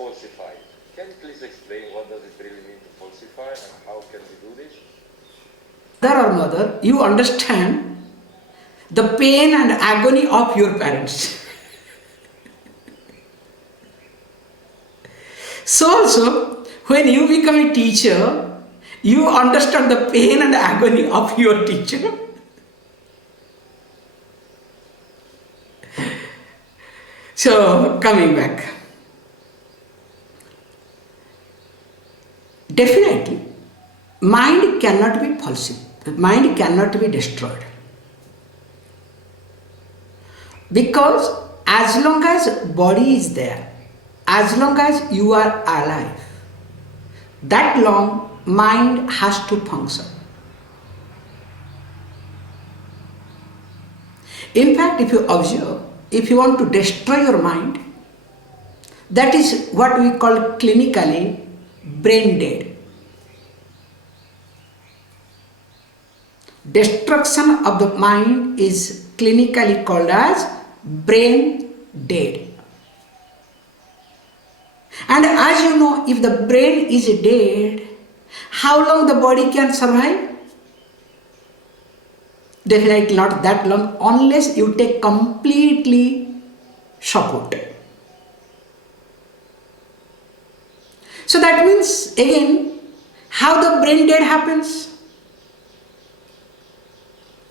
falsify. Can you please explain what does it really mean to falsify and how can we do this? Father or mother, you understand the pain and agony of your parents. So also, when you become a teacher, you understand the pain and agony of your teacher. So, coming back. Definitely, mind cannot be falsified. Mind cannot be destroyed. Because as long as body is there, as long as you are alive, that long mind has to function. In fact, if you observe, if you want to destroy your mind, that is what we call clinically brain dead. Destruction of the mind is clinically called as brain dead. And as you know, if the brain is dead, how long the body can survive? Definitely not that long, unless you take completely support. So that means, again, how the brain dead happens?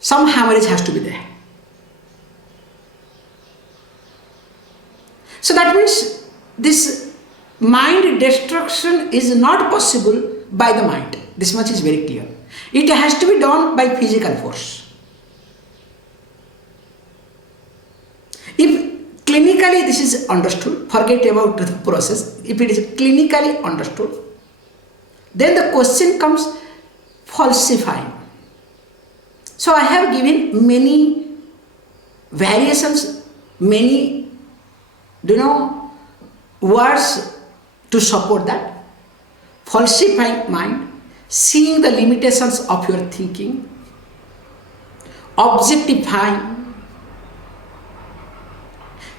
Some hemorrhage has to be there. So that means this mind destruction is not possible by the mind. This much is very clear. It has to be done by physical force. If clinically this is understood, forget about the process. If it is clinically understood, then the question comes falsifying. So I have given many variations, many, words to support that. Falsifying mind, seeing the limitations of your thinking, objectifying,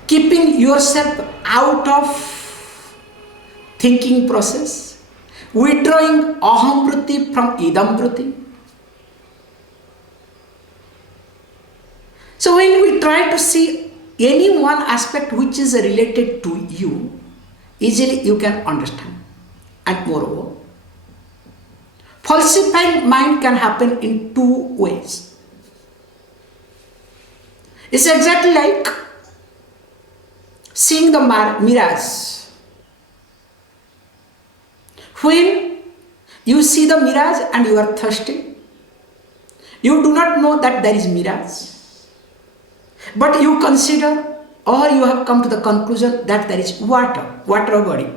keeping yourself out of thinking process, withdrawing aham vritti from idam vritti. So when we try to see any one aspect which is related to you, easily you can understand. And moreover, falsifying mind can happen in two ways. It's exactly like seeing the mirage. When you see the mirage and you are thirsty, you do not know that there is mirage. But you consider or you have come to the conclusion that there is water body.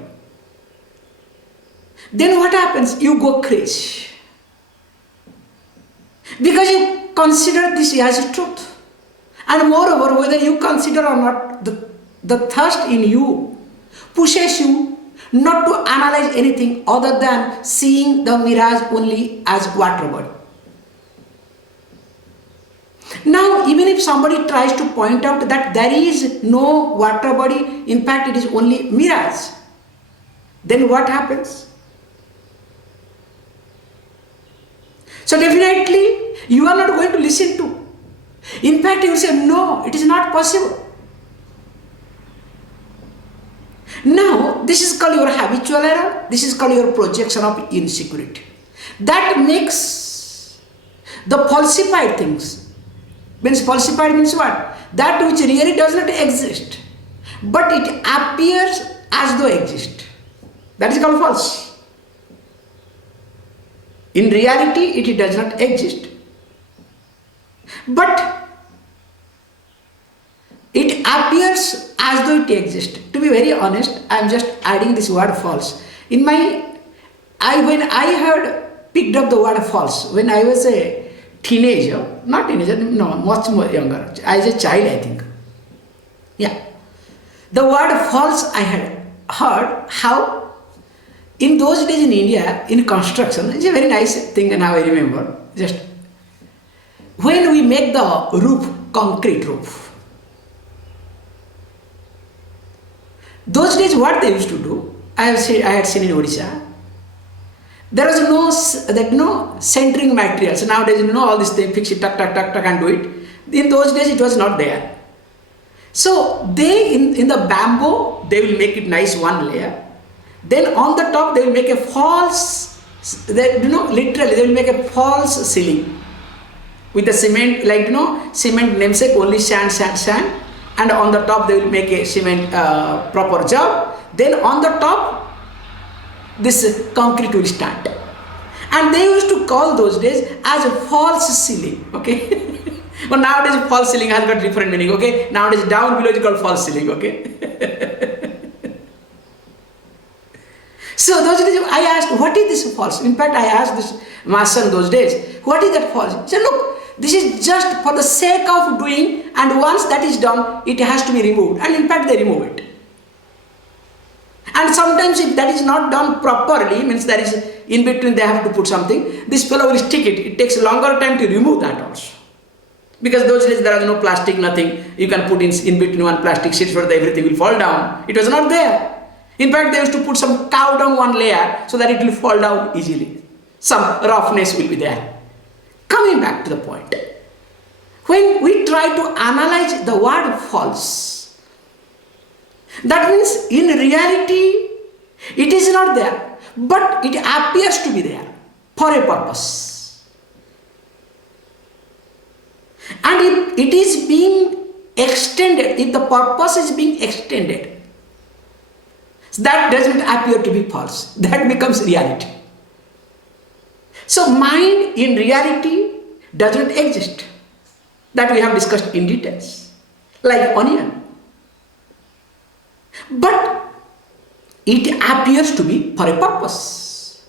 Then what happens? You go crazy. Because you consider this as truth. And moreover, whether you consider or not, the thirst in you pushes you not to analyze anything other than seeing the mirage only as water body. Now, even if somebody tries to point out that there is no water body, in fact it is only mirage, then what happens? So definitely you are not going to listen to. In fact, you will say, no, it is not possible. Now, this is called your habitual error. This is called your projection of insecurity. That makes the falsified things. Means falsified means what? That which really does not exist, but it appears as though exist. That is called false. In reality, it does not exist, but it appears as though it exists. To be very honest, I am just adding this word false. When I picked up the word false, when I was a teenager, not teenager, no, much more younger, as a child I think. Yeah. The word false I had heard how in those days in India, in construction, it's a very nice thing now I remember, just when we make the roof, concrete roof, those days what they used to do, I had seen in Odisha. There was no centering materials. Nowadays, all this thing, fix it, tuck, tuck, tuck, tuck, and do it. In those days, it was not there. So they, in the bamboo, they will make it nice one layer. Then on the top, they will make a false, literally, they will make a false ceiling. With the cement, cement namesake, only sand. And on the top, they will make a cement proper job. Then on the top, this concrete will stand. And they used to call those days as a false ceiling, okay? But nowadays false ceiling has got different meaning, okay? Nowadays down below is called false ceiling, okay? So those days I asked, what is this false? In fact, I asked this master those days, what is that false? He said, look, this is just for the sake of doing, and once that is done, it has to be removed. And in fact, they remove it. And sometimes if that is not done properly, means there is in between they have to put something, this fellow will stick it. It takes a longer time to remove that also. Because those days there was no plastic, nothing. You can put in between one plastic sheet so that everything will fall down. It was not there. In fact, they used to put some cow dung one layer so that it will fall down easily. Some roughness will be there. Coming back to the point. When we try to analyze the word false, that means in reality, it is not there, but it appears to be there for a purpose. And if it is being extended, if the purpose is being extended, that doesn't appear to be false. That becomes reality. So mind in reality doesn't exist. That we have discussed in details, like onion. But it appears to be for a purpose.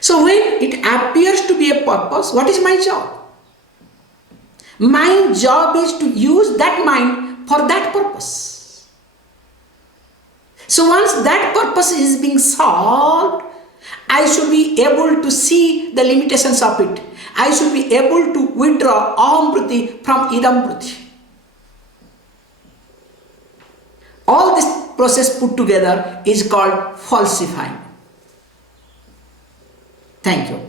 So when it appears to be a purpose, what is my job? My job is to use that mind for that purpose. So once that purpose is being solved, I should be able to see the limitations of it. I should be able to withdraw aham vritti from idam vritti. All this process put together is called falsifying. Thank you.